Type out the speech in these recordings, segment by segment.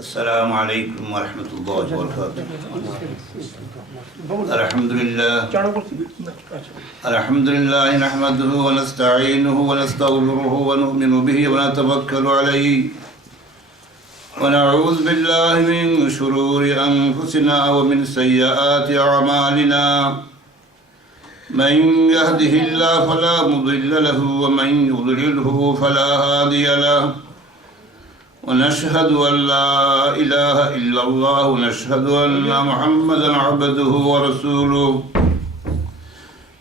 السلام علیکم ورحمۃ اللہ وبرکاتہ۔ الحمد للہ نحمده ونستعینه ونستغفره ونؤمن به ونتوکل علیہ ونعوذ باللہ من شرور انفسنا ومن سیئات اعمالنا، من يهده الله فلا مضل له ومن يضلله فلا هادي له، ونشهد أن لا إله إلا الله ونشهد أن محمدا عبده ورسوله،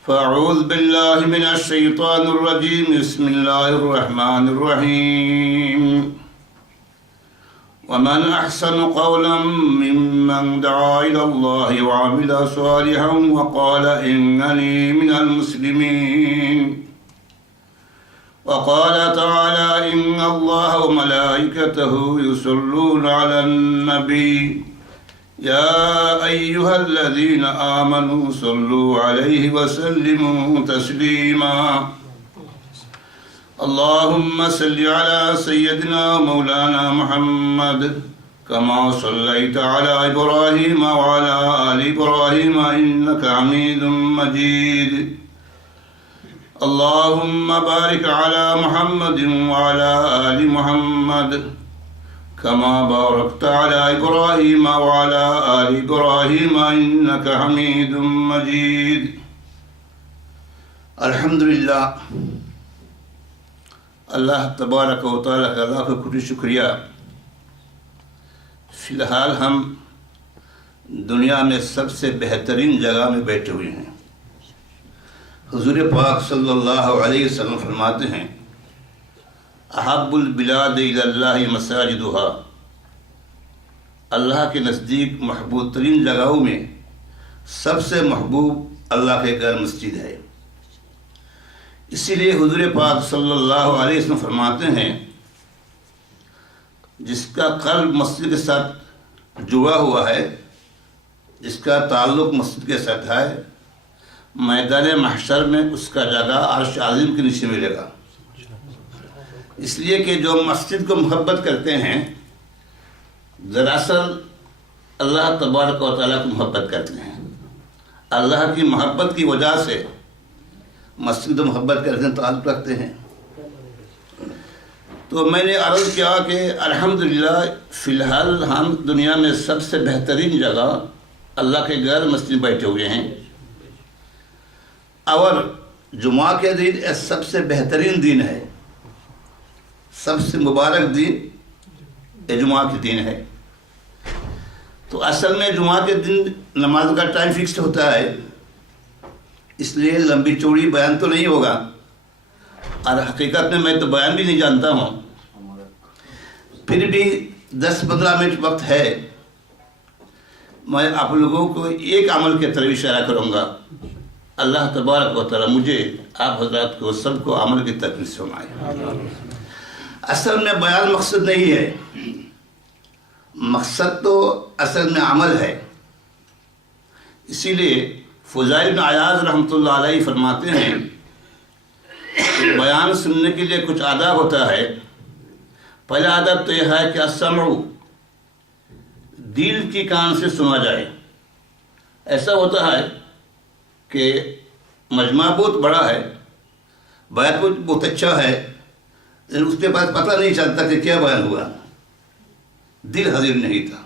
فأعوذ بالله من الشيطان الرجيم، بسم الله الرحمن الرحيم، ومن أحسن قولا ممن دعا إلى الله وعمل صالحا وقال إنني من المسلمين، وقال تعالى إن الله وملائكته يصلون على النبي يا أيها الذين آمنوا صلوا عليه وسلموا تسليما، اللهم صل على سيدنا مولانا محمد كما صليت على إبراهيم وعلى آل إبراهيم إنك حميد مجيد، اللهم بارك على محمد وعلى آل محمد كما باركت على إبراهيم وعلى آل إبراهيم إنك حميد مجيد۔ الحمدللہ، اللہ تبارک و تعالیٰ کا لاکھ کوٹی شکریہ۔ فی الحال ہم دنیا میں سب سے بہترین جگہ میں بیٹھے ہوئے ہیں۔ حضور پاک صلی اللہ علیہ وسلم فرماتے ہیں احب البلاد الی اللہ مساجدها، اللہ کے نزدیک محبوب ترین جگہوں میں سب سے محبوب اللہ کے گھر مسجد ہے۔ اسی لیے حضور پاک صلی اللہ علیہ وسلم فرماتے ہیں جس کا قلب مسجد کے ساتھ جڑا ہوا ہے، جس کا تعلق مسجد کے ساتھ ہے، میدان محشر میں اس کا جگہ عرش عظیم کے نیچے ملے گا۔ اس لیے کہ جو مسجد کو محبت کرتے ہیں دراصل اللہ تبارک و تعالیٰ کو محبت کرتے ہیں۔ اللہ کی محبت کی وجہ سے مسجد کو محبت کرتے ہیں، تعلق رکھتے ہیں۔ تو میں نے عرض کیا کہ الحمدللہ فی الحال ہم دنیا میں سب سے بہترین جگہ اللہ کے گھر مسجد بیٹھے ہوئے ہیں، اور جمعہ کے دن سب سے بہترین دن ہے، سب سے مبارک دن جمعہ کے دن ہے۔ تو اصل میں جمعہ کے دن نماز کا ٹائم فکس ہوتا ہے، اس لیے لمبی چوڑی بیان تو نہیں ہوگا، اور حقیقت میں تو بیان بھی نہیں جانتا ہوں، پھر بھی 10-15 منٹ وقت ہے، میں آپ لوگوں کو ایک عمل کی طرف اشارہ کروں گا۔ اللہ تبارک و تعالیٰ مجھے آپ حضرات کو سب کو عمل کی توفیق فرمائے۔ اصل میں بیان مقصد نہیں ہے، مقصد تو اصل میں عمل ہے۔ اسی لیے فضیل بن عیاض رحمۃ اللہ علیہ فرماتے ہیں کہ بیان سننے کے لیے کچھ آداب ہوتا ہے۔ پہلا آداب تو یہ ہے کہ السمع، دل کی کان سے سنا جائے۔ ایسا ہوتا ہے کہ مجمع بہت بڑا ہے، بیان بہت اچھا ہے، لیکن اس کے بعد پتہ نہیں چلتا کہ کیا بیان ہوا، دل حاضر نہیں تھا۔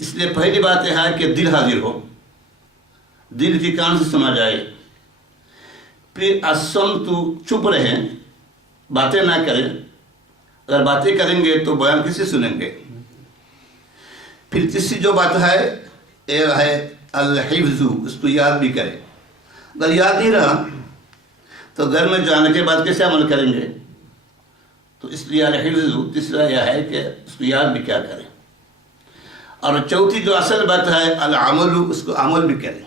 اس لیے پہلی بات یہ ہے کہ دل حاضر ہو، دل کی کان سے سنا جائے۔ پھر الصمت، چپ رہیں، باتیں نہ کریں، اگر باتیں کریں گے تو بیان کسی سنیں گے۔ پھر تیسری جو بات ہے یہ ہے الحفظ، اس کو یاد بھی کریں۔ اگر یاد نہیں رہا تو گھر میں جانے کے بعد کیسے عمل کریں گے؟ تو اس لیے الحفظ تیسرا یہ ہے کہ اس کو یاد بھی کیا کریں۔ اور چوتھی جو اصل بات ہے العمل، اس کو عمل بھی کریں۔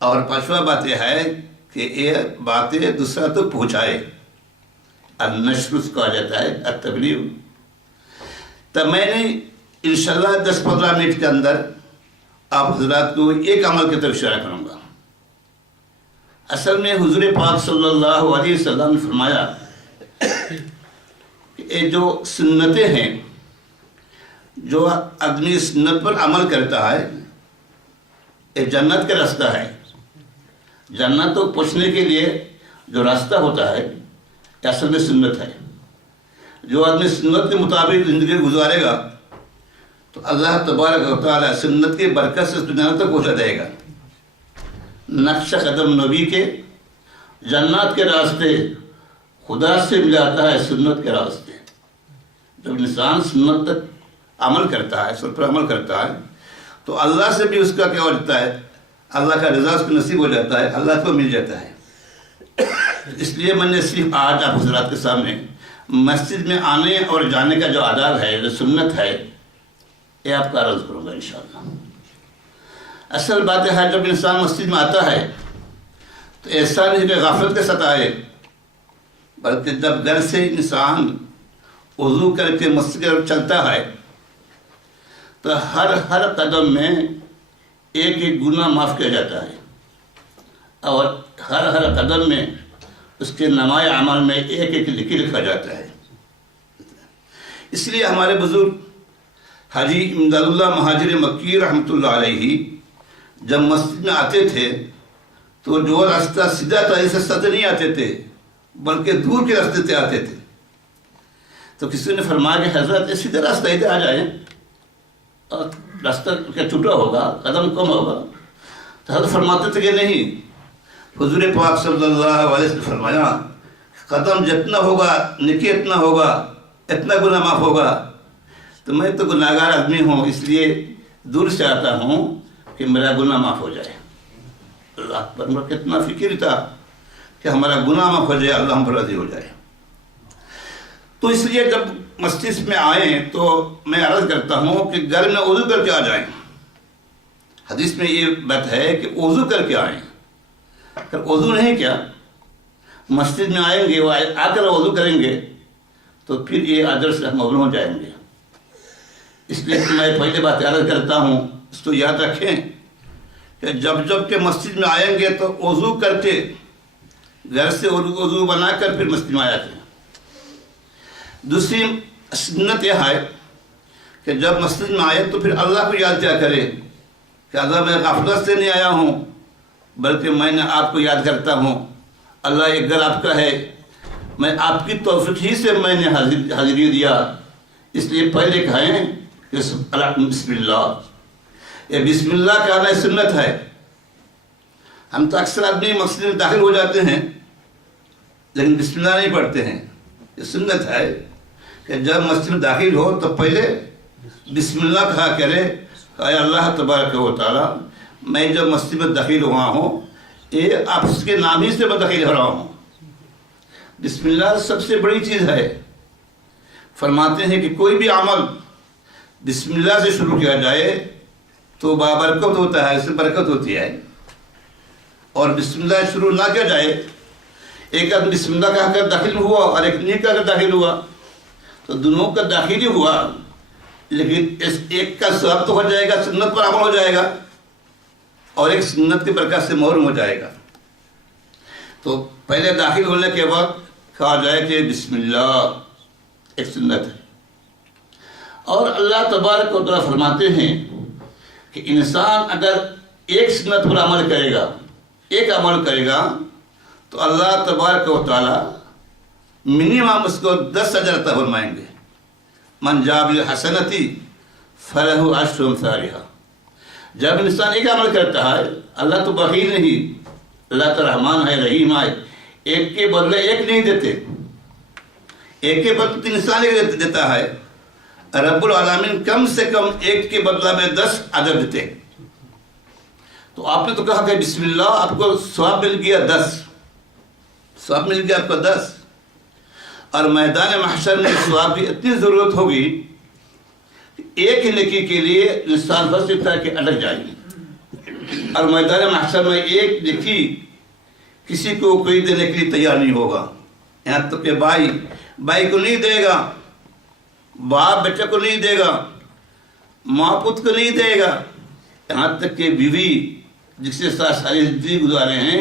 اور پانچواں بات یہ ہے کہ یہ باتیں دوسرا تو پہنچائے، النشر اس کو آ جاتا ہے، التبلیغ۔ تب میں نے انشاءاللہ 10-15 منٹ کے اندر آپ حضرات کو ایک عمل کی طرف اشارہ کروں گا۔ اصل میں حضور پاک صلی اللہ علیہ وسلم نے فرمایا کہ یہ جو سنتیں ہیں جو آدمی سنت پر عمل کرتا ہے یہ جنت کا راستہ ہے. جنت کو پہنچنے کے لیے جو راستہ ہوتا ہے یہ اصل میں سنت ہے. جو آدمی سنت کے مطابق زندگی گزارے گا تو اللہ تبارک و تعالیٰ سنت کی برکت سے دنیا تک پہنچا دے گا. نقش قدم نبی کے جنات کے راستے خدا سے ملاتا ہے سنت کے راستے. جب انسان سنت تک عمل کرتا ہے، سنت پر عمل کرتا ہے تو اللہ سے بھی اس کا کیا ہو جاتا ہے، اللہ کا رضا اس کو نصیب ہو جاتا ہے، اللہ کو مل جاتا ہے. اس لیے میں نے صرف آج آپ حضرات کے سامنے مسجد میں آنے اور جانے کا جو آداب ہے، جو سنت ہے، یہ آپ کا عرض کروں گا انشاءاللہ. اصل بات ہے جب انسان مسجد میں آتا ہے تو ایسا نہیں کہ غفلت کے ساتھ آئے، بلکہ جب گھر سے انسان وضو کر کے مسجد کی طرف چلتا ہے تو ہر قدم میں ایک ایک گناہ معاف کیا جاتا ہے، اور ہر قدم میں اس کے نمائے اعمال میں ایک ایک لکھا جاتا ہے. اس لیے ہمارے بزرگ حاجی امداد اللہ مہاجر مکی رحمۃ اللہ علیہ جب مسجد میں آتے تھے تو جو راستہ سیدھا تھا اسے سد نہیں آتے تھے بلکہ دور کے راستے سے آتے تھے. تو کسی نے فرمایا کہ حضرت سیدھے راستہ ادھر آ جائیں اور راستہ کیا چھوٹا ہوگا، قدم کم ہوگا. تو حضرت فرماتے تھے کہ نہیں، حضور پاک صلی اللہ علیہ وسلم فرمایا قدم جتنا ہوگا نیکی اتنا ہوگا، اتنا گناہ معاف ہوگا. تو میں تو گناہ گار آدمی ہوں، اس لیے دور سے آتا ہوں کہ میرا گناہ معاف ہو جائے. اللہ پر میرا کتنا فکر تھا کہ ہمارا گناہ معاف ہو جائے، اللہ ہم پر راضی ہو جائے. تو اس لیے جب مسجد میں آئیں تو میں عرض کرتا ہوں کہ گھر میں وضو کر کے آ جائیں. حدیث میں یہ بات ہے کہ وضو کر کے آئیں. اگر وضو نہیں کیا، مسجد میں آئیں گے، وہ آ کر وضو کریں گے تو پھر یہ اجر سے محروم ہو جائیں گے. اس لیے میں پہلے بات عرض کرتا ہوں، اس کو یاد رکھیں کہ جب کہ مسجد میں آئیں گے تو وضو کر کے گھر سے وضو بنا کر پھر مسجد میں آیا کریں. دوسری سنت یہ ہے کہ جب مسجد میں آئے تو پھر اللہ کو یاد کیا کرے کہ اللہ میں غفلت سے نہیں آیا ہوں بلکہ میں نے آپ کو یاد کرتا ہوں. اللہ ایک گھر آپ کا ہے، میں آپ کی توفیق ہی سے میں نے حاضری دیا. اس لیے پہلے کہیں کہ بسم اللہ. یہ بسم اللہ کہنا سنت ہے. ہم تو اکثر آدمی مسجد میں داخل ہو جاتے ہیں لیکن بسم اللہ نہیں پڑھتے ہیں. یہ سنت ہے کہ جب مسجد میں داخل ہو تو پہلے بسم اللہ کہا کرے کہ اے اللہ تبارک و تعالیٰ میں جب مسجد میں داخل ہوا ہوں یہ آپ اس کے نام ہی سے میں داخل ہو رہا ہوں. بسم اللہ سب سے بڑی چیز ہے. فرماتے ہیں کہ کوئی بھی عمل بسم اللہ سے شروع کیا جائے تو بابرکت ہوتا ہے، اس سے برکت ہوتی ہے. اور بسم اللہ شروع نہ کیا جائے، ایک آدمی بسم اللہ کہا کر داخل ہوا اور ایک نہیں کہا کر داخل ہوا تو دونوں کا داخل ہی ہوا، لیکن اس ایک کا ثواب تو ہو جائے گا، سنت پر عمل ہو جائے گا، اور ایک سنت کی برکت سے محروم ہو جائے گا. تو پہلے داخل ہونے کے بعد کہا جائے کہ بسم اللہ ایک سنت ہے. اور اللہ تبارک و تعالیٰ فرماتے ہیں کہ انسان اگر ایک سنت پر عمل کرے گا، ایک عمل کرے گا تو اللہ تبارک و تعالیٰ منیمم اس کو 10 اجر عطا فرمائیں گے. من جاء بالحسنۃ فلہ عشر امثالها. جب انسان ایک عمل کرتا ہے، اللہ تو بخیل نہیں، اللہ تو رحمان ہے، رحیم ہے، ایک کے بدلے ایک نہیں دیتے، ایک کے بدلے انسان ایک دیتا ہے. رب العالمین کم سے کم ایک کے بدلہ میں 10 اجر دیتے. تو آپ نے تو کہا کہ بسم اللہ، آپ کو ثواب مل گیا 10، ثواب مل گیا آپ کو 10. اور میدان محشر میں ثواب کی اتنی ضرورت ہوگی کہ ایک ہی نیکی کے لیے انسان بس سکتا ہے کہ اٹک جائے گی. اور میدان محشر میں ایک نیکی کسی کو کوئی دینے کے لیے تیار نہیں ہوگا. یہاں تک کہ بھائی کو نہیں دے گا، باپ بچے کو نہیں دے گا، ماں پت کو نہیں دے گا، یہاں تک کہ بیوی جس کے ساتھ ساری زندگی گزارے ہیں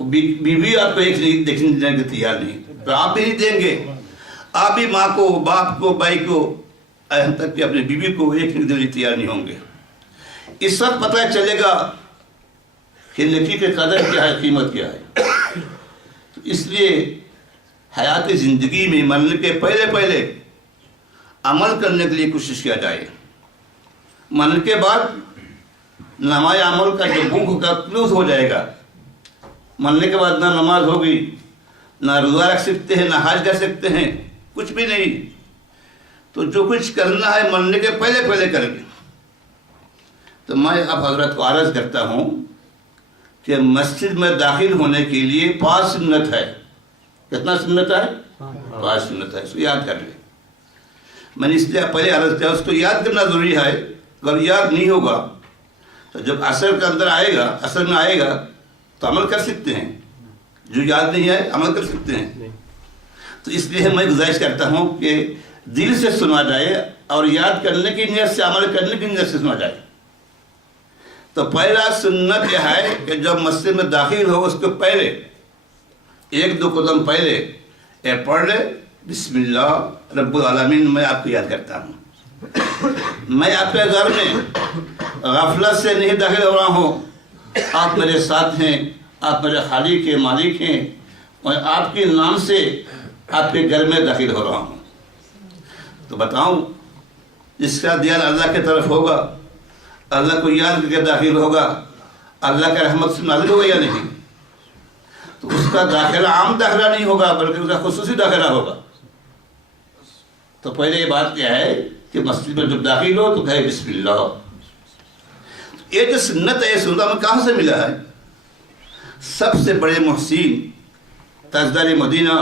بیوی آپ کو ایک نہیں دینے کے تیار نہیں، تو آپ بھی نہیں دیں گے. آپ بھی ماں کو، باپ کو، بھائی کو یہاں تک کہ اپنی بیوی کو ایک دن کے لیے تیار نہیں ہوں گے۔ اس وقت پتہ چلے گا کہ نیکی کی قدر کیا ہے، قیمت کیا ہے۔ تو اس لیے حیات زندگی میں مرنے کے پہلے عمل کرنے کے لیے کوشش کیا جائے۔ مرنے کے بعد نماز عمل کا جو بک کا کلوز ہو جائے گا۔ مرنے کے بعد نہ نماز ہوگی، نہ روزہ رکھ سکتے ہیں، نہ حج کر سکتے ہیں، کچھ بھی نہیں۔ تو جو کچھ کرنا ہے مرنے کے پہلے کریں گے۔ تو میں اب حضرت کو عرض کرتا ہوں کہ مسجد میں داخل ہونے کے لیے 5 سنت ہے۔ کتنا سنت ہے؟ 5 سنت ہے، اس کو یاد کر لیں۔ میں نے اس لیے پہلے عرض کیا اس کو یاد کرنا ضروری ہے۔ اگر یاد نہیں ہوگا تو جب عصر کے اندر آئے گا، عصر میں آئے گا تو عمل کر سکتے ہیں، جو یاد نہیں ہے عمل کر سکتے ہیں۔ تو اس لیے میں گزارش کرتا ہوں کہ دل سے سنا جائے اور یاد کرنے کی نیت سے، عمل کرنے کی نیت سے سنا جائے۔ تو پہلا سنت یہ ہے کہ جب مسجد میں داخل ہو اس کو پہلے 1-2 قدم پہلے یہ پڑھ لے، بسم اللہ رب العالمین میں آپ کو یاد کرتا ہوں۔ میں آپ کے گھر میں غفلت سے نہیں داخل ہو رہا ہوں، آپ میرے ساتھ ہیں، آپ میرے خالق کے مالک ہیں، اور آپ کے نام سے آپ کے گھر میں داخل ہو رہا ہوں۔ تو بتاؤں جس کا دھیان اللہ کی طرف ہوگا، اللہ کو یاد کر کے داخل ہوگا، اللہ کے رحمت سے نازل ہوگا یا نہیں؟ تو اس کا داخلہ عام داخلہ نہیں ہوگا بلکہ اس کا خصوصی داخلہ ہوگا۔ تو پہلے یہ بات کیا ہے کہ مسجد میں جب داخل ہو تو کہے بسم اللہ۔ یہ جو سنت ہے، سنت میں کہاں سے ملا ہے؟ سب سے بڑے محسن تاجدار مدینہ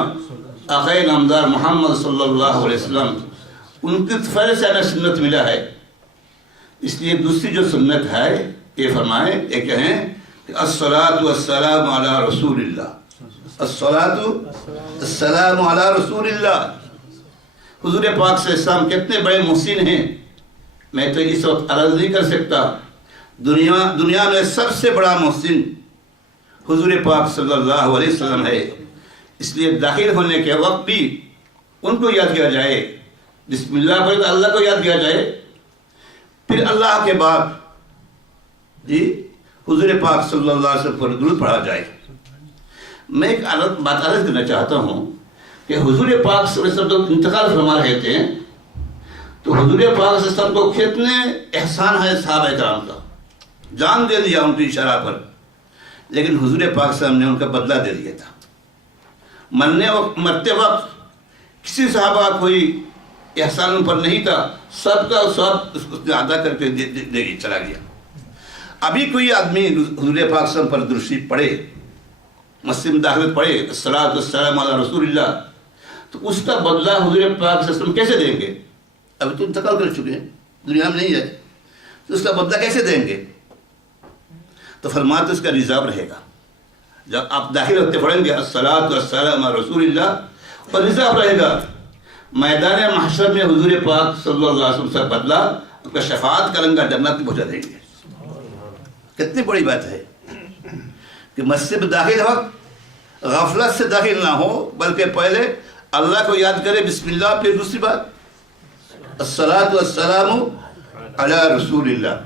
آقا نامدار محمد صلی اللہ علیہ وسلم، ان کی طرف سے ہمیں سنت ملا ہے۔ اس لیے دوسری جو سنت ہے یہ فرمائیں، یہ کہیں کہ الصلاۃ والسلام علی رسول اللہ، الصلاۃ والسلام علی رسول اللہ۔ حضور پاک صلی اللہ علیہ وسلم کتنے بڑے محسن ہیں، میں تو اس وقت عرض نہیں کر سکتا۔ دنیا میں سب سے بڑا محسن حضور پاک صلی اللہ علیہ وسلم ہے۔ اس لیے داخل ہونے کے وقت بھی ان کو یاد کیا جائے، بسم اللہ پڑھ تو اللہ کو یاد کیا جائے، پھر اللہ کے بعد حضور پاک صلی اللہ علیہ وسلم پر درود پڑھا جائے۔ میں ایک بات عرض کرنا چاہتا ہوں کہ حضور پاک صلی اللہ علیہ وسلم تو انتقال فرما رہے تھے، تو حضور پاک صلی اللہ علیہ وسلم کو کتنے احسان ہے صحابہ کرام کا، جان دے دیا ان کی شرح پر، لیکن حضور پاک صلی اللہ علیہ وسلم نے ان کا بدلہ دے دیا تھا۔ مرتے وقت کسی صحابہ کوئی احسان ان پر نہیں تھا، سب کا سب اس نے ادا کر کے دے چلا گیا۔ ابھی کوئی آدمی حضور پاک صلی اللہ علیہ وسلم پر درود شریف پڑھے، مسجد میں داخل پڑھے الصلاۃ والسلام علی رسول اللہ، تو اس کا بدلہ حضور پاک صلی اللہ علیہ وسلم کیسے دیں گے؟ ابھی تو انتقال کر چکے ہیں، دنیا میں نہیں ہے، تو اس کا بدلہ کیسے دیں گے؟ تو فرماتے اس کا ریزرو رہے گا۔ جب آپ داخل ہوتے پڑھیں گے الصلاۃ والسلام علی رسول اللہ، اور ریزرو رہے گا میدان محشر میں حضور پاک صلی اللہ علیہ وسلم سے بدلہ آپ کا شفاعت کریں گا، جنت میں پہنچا دیں گے۔ کتنی بڑی بات ہے کہ مسجد میں داخل وقت غفلت سے داخل نہ ہو، بلکہ پہلے اللہ کو یاد کرے بسم اللہ، پھر دوسری بات الصلاۃ والسلام علی رسول اللہ،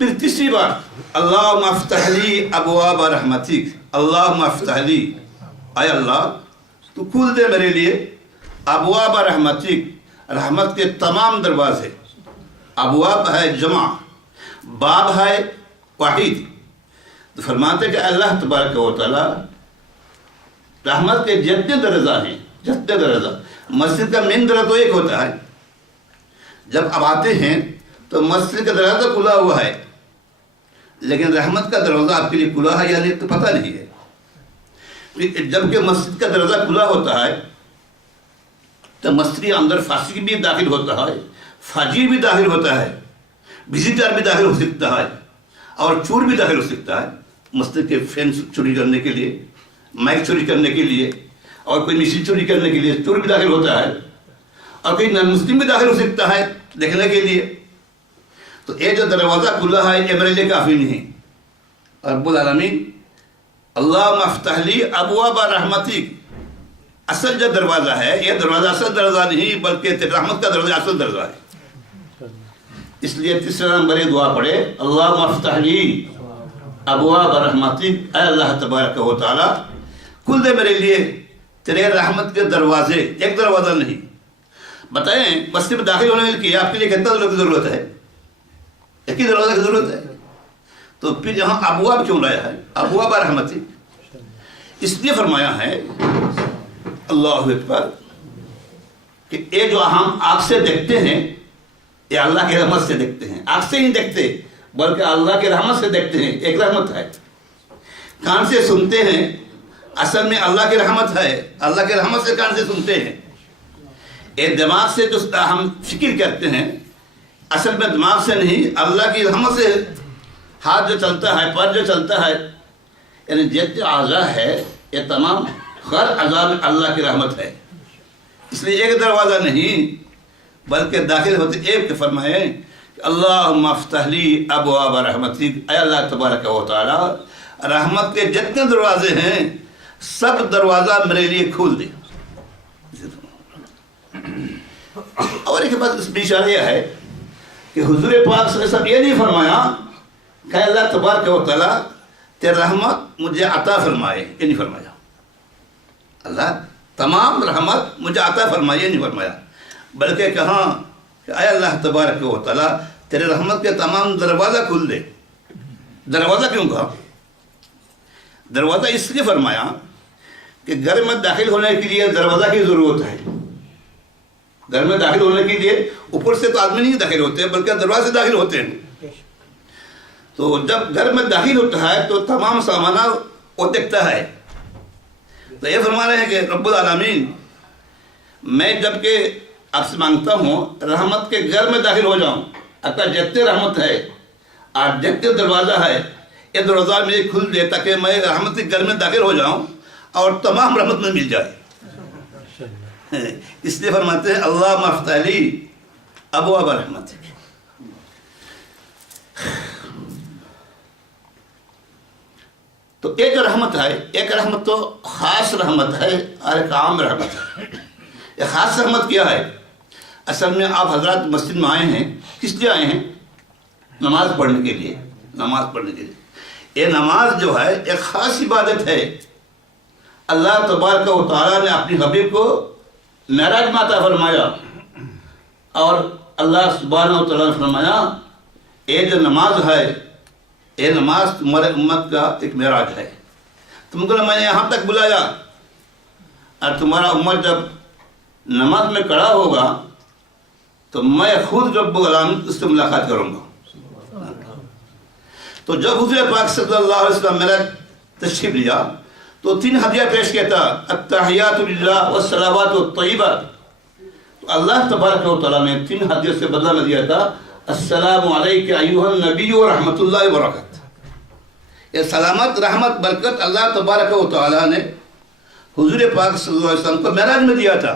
پھر تیسری بات اللہم افتح لی ابواب رحمتک، اللہم افتح لی، اے اللہ تو کھول دے میرے لیے ابواب رحمتک، رحمت کے تمام دروازے۔ ابواب ہے جمع، باب ہے واحد، تو فرماتے کہ اللہ تبارک و تعالی رحمت کے جتنے درجہ ہیں، جتنے درجہ، مسجد کا مین درجہ تو ایک ہوتا ہے، جب اب آتے ہیں تو مسجد کا دروازہ کھلا ہوا ہے، لیکن رحمت کا دروازہ آپ کے لیے کھلا ہے یا نہیں تو پتہ نہیں ہے۔ جبکہ مسجد کا دروازہ کھلا ہوتا ہے تو مسجد کے اندر فاسق بھی داخل ہوتا ہے، فاجر بھی داخل ہوتا ہے، وزیٹر بھی داخل ہو سکتا ہے، اور چور بھی داخل ہو سکتا ہے، مسجد کے فین چوری کرنے کے لیے، مائک چوری کرنے کے لیے، اور کوئی مشین چوری کرنے کے لیے چور بھی داخل ہوتا ہے، اور کوئی نان مسلم بھی داخل ہو سکتا ہے دیکھنے کے لیے۔ تو یہ جو دروازہ کھلا ہے یہ میرے لیے کافی نہیں۔ رب العالمین اللہم افتح لی ابواب رحمتک، اصل جو دروازہ ہے یہ دروازہ اصل دروازہ نہیں بلکہ تیری رحمت کا دروازہ اصل دروازہ ہے. اس لیے تیسرا نمبر یہ دعا پڑھے اللہم افتح لی ابواب رحمتک، اے اللہ تبارک و تعالی کھل دے میرے لیے تیرے رحمت کے دروازے. ایک دروازہ نہیں. بتائیں مسجد میں داخل ہونے کے لیے آپ کے لیے کتنا دروازے کی ضرورت ہے؟ ایک ہی دروازہ کی ضرورت ہے. تو پھر یہاں ابواب کیوں لایا ہے؟ ابواب رحمتک اس لیے فرمایا ہے اللہ اکبر کہ یہ جو ہم آنکھ سے دیکھتے ہیں یہ اللہ کی رحمت سے دیکھتے ہیں. آنکھ سے نہیں دیکھتے بلکہ اللہ کی رحمت سے دیکھتے ہیں. ایک رحمت ہے. کان سے سنتے ہیں اصل میں اللہ کی رحمت ہے. اللہ کی رحمت سے کان سے سنتے ہیں. یہ دماغ سے جو ہم فکر کرتے ہیں اصل میں دماغ سے نہیں اللہ کی رحمت سے. ہاتھ جو چلتا ہے پیر جو چلتا ہے یعنی جتنے اعضاء ہے یہ تمام ہر اعضاء میں اللہ کی رحمت ہے. اس لیے ایک دروازہ نہیں بلکہ داخل ہوتے ایک فرمائے کہ اللہم افتح لی ابواب رحمتک، اے اللہ تبارک و تعالی رحمت کے جتنے دروازے ہیں سب دروازہ میرے لیے کھول دے. اور ایک بات اس میں اشارہ یہ ہے کہ حضور پاک صلی اللہ علیہ وسلم یہ نہیں فرمایا کہ اللہ تبارک و تعالی تیرے رحمت مجھے عطا فرمائے. یہ نہیں فرمایا. اللہ تمام رحمت مجھے عطا فرمائے نہیں فرمایا بلکہ کہاں کہ اے اللہ تبارک و تعالی تیرے رحمت کے تمام دروازہ کھل دے. دروازہ کیوں کہا؟ دروازہ اس لیے فرمایا کہ گھر میں داخل ہونے کے لیے دروازہ کی ضرورت ہے. گھر میں داخل ہونے کے لیے اوپر سے تو آدمی نہیں داخل ہوتے بلکہ دروازے سے داخل ہوتے ہیں. تو جب گھر میں داخل ہوتا ہے تو تمام سامانہ وہ دیکھتا ہے. تو یہ فرما رہے ہیں کہ رب العالمین میں جب کہ آپ سے مانگتا ہوں رحمت کے گھر میں داخل ہو جاؤں. اگر جتنے رحمت ہے اور جتنے دروازہ ہے یہ دروازہ مجھے کھل دے تاکہ میں رحمت کے گھر میں داخل ہو جاؤں اور تمام رحمت میں مل جائے. اس لیے فرماتے ہیں اللہم افتح لی ابواب رحمتک. تو ایک رحمت ہے، ایک رحمت تو خاص رحمت ہے اور ایک عام رحمت ہے. یہ خاص رحمت کیا ہے؟ اصل میں آپ حضرات مسجد میں آئے ہیں کس لیے آئے ہیں؟ نماز پڑھنے کے لیے. نماز پڑھنے کے لیے. یہ نماز جو ہے ایک خاص عبادت ہے. اللہ تبارک و تعالیٰ نے اپنی حبیب کو معراج میں عطا فرمایا اور اللہ سبحانہ و تعالیٰ نے فرمایا یہ جو نماز ہے یہ نماز تمہارے امت کا ایک معراج ہے. تم کو میں نے یہاں تک بلایا اور تمہارا امت جب نماز میں کھڑا ہوگا تو میں خود رب العالمین اس سے ملاقات کروں گا. تو جب حضور پاک صلی اللہ علیہ وسلم میرا تشریف لیا تو 3 ہدیہ پیش کیا تھا التحیات للہ والصلوات الطیبات. تو اللہ تبارک و تعالیٰ نے 3 ہدیہ سے بدلہ میں دیا تھا السلام علیک ایھا النبی ورحمۃ اللہ وبرکاتہ. یہ سلامت رحمت برکت اللہ تبارک و تعالیٰ نے حضور پاک صلی اللہ علیہ وسلم کو معراج میں دیا تھا.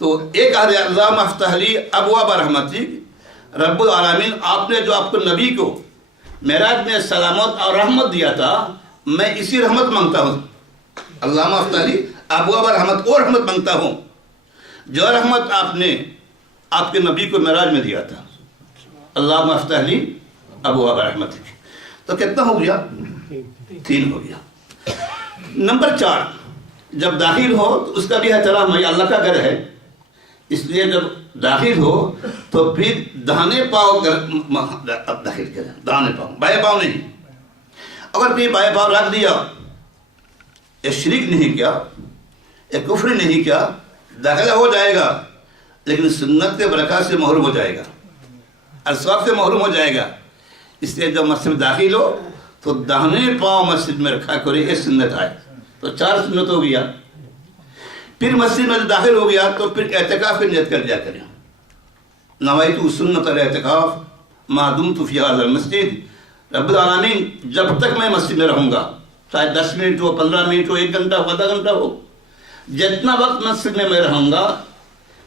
تو ایک ہدیہ اللہم افتح لی ابواب رحمتک. رب العالمین آپ نے جو آپ کو نبی کو معراج میں سلامت اور رحمت دیا تھا میں اسی رحمت مانگتا ہوں. اللہم افتح لی ابواب رحمت اور رحمت مانگتا ہوں جو رحمت آپ نے آپ کے نبی کو معراج میں دیا تھا. اللہم افتح لی ابواب رحمتک. تو کتنا ہو گیا؟ 3 ہو گیا. نمبر 4 جب داخل ہو تو اس کا بھی احترام ہے. اللہ کا گھر ہے اس لیے جب داخل ہو تو پھر داہنے پاؤں داخل کریں. داہنے پاؤں بائیں پاؤں نہیں. اگر کوئی بائیں پاؤں رکھ دیا یہ شرک نہیں کیا یہ کفر نہیں کیا داخلہ ہو جائے گا لیکن سنت کے برکات سے محروم ہو جائے گا اور ثواب سے محروم ہو جائے گا. اس لیے جب مسجد میں داخل ہو تو داہنے پاؤں مسجد میں رکھا کرے یہ سنت ہے. تو 4 سنت ہو گیا. پھر مسجد میں داخل ہو گیا تو پھر اعتکاف کی نیت کر دیا کریں. نویت سنت الاعتکاف ما دمت فی ھذا المسجد. رب العالمین جب تک میں مسجد میں رہوں گا چاہے 10 منٹ ہو 15 منٹ ہو 1 گھنٹہ ہو آدھا گھنٹہ ہو جتنا وقت مسجد میں رہوں گا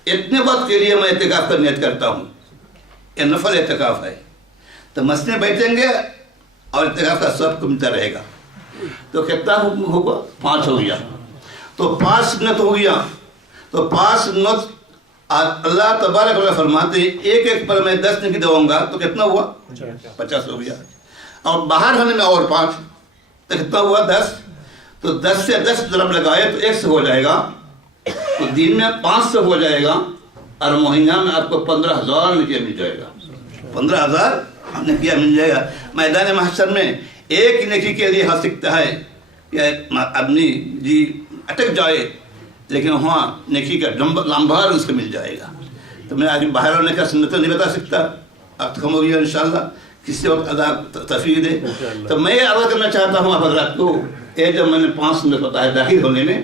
اتنے وقت کے لیے میں اعتکاف کا نیت کرتا ہوں. یہ نفل اعتکاف ہے. تو مسجد میں بیٹھیں گے اور اعتکاف کا سب ملتا رہے گا. تو کتنا حکم ہوگا؟ 5 ہو گیا. تو 5 سنت ہو گیا. تو 5 سنت اللہ تبارک و تعالیٰ فرماتے ہیں ایک ایک پر میں 10 نیکی دوں گا تو کتنا ہوا؟ 50 ہو گیا. اور باہر ہونے میں اور 5 تو کتنا ہوا؟ 10. تو 10 سے 10 ضرب لگائے تو 100 ہو جائے گا. تو دن میں 500 ہو جائے گا اور مہینہ میں آپ کو 15,000 نیکیاں مل جائے گا. 15,000 نیکیاں مل جائے گا. میدان محشر میں ایک نیکی کے لیے ہو سکتا ہے کہ آدمی جی اٹک جائے لیکن وہاں نیکی کا لمبار اس کو مل جائے گا. تو میں آج باہر ہونے کا سنت نہیں بتا سکتا. اب ختم ہو گیا انشاءاللہ. کسی وقت ادا تفریح دے. تو میں یہ عرض کرنا چاہتا ہوں آپ حضرات کو یہ جو میں نے 5 سنت بتایا داخل ہونے میں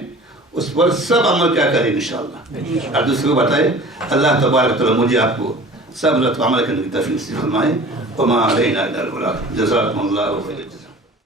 اس پر سب عمل کیا کریں انشاءاللہ. اور دوسرے کو بتائے اللہ تبارک و تعالیٰ مجھے آپ کو سب عمل کرنے کی توفیق نصیب فرمائے. وما علینا الا البلاغ. جزاکم اللہ خیر.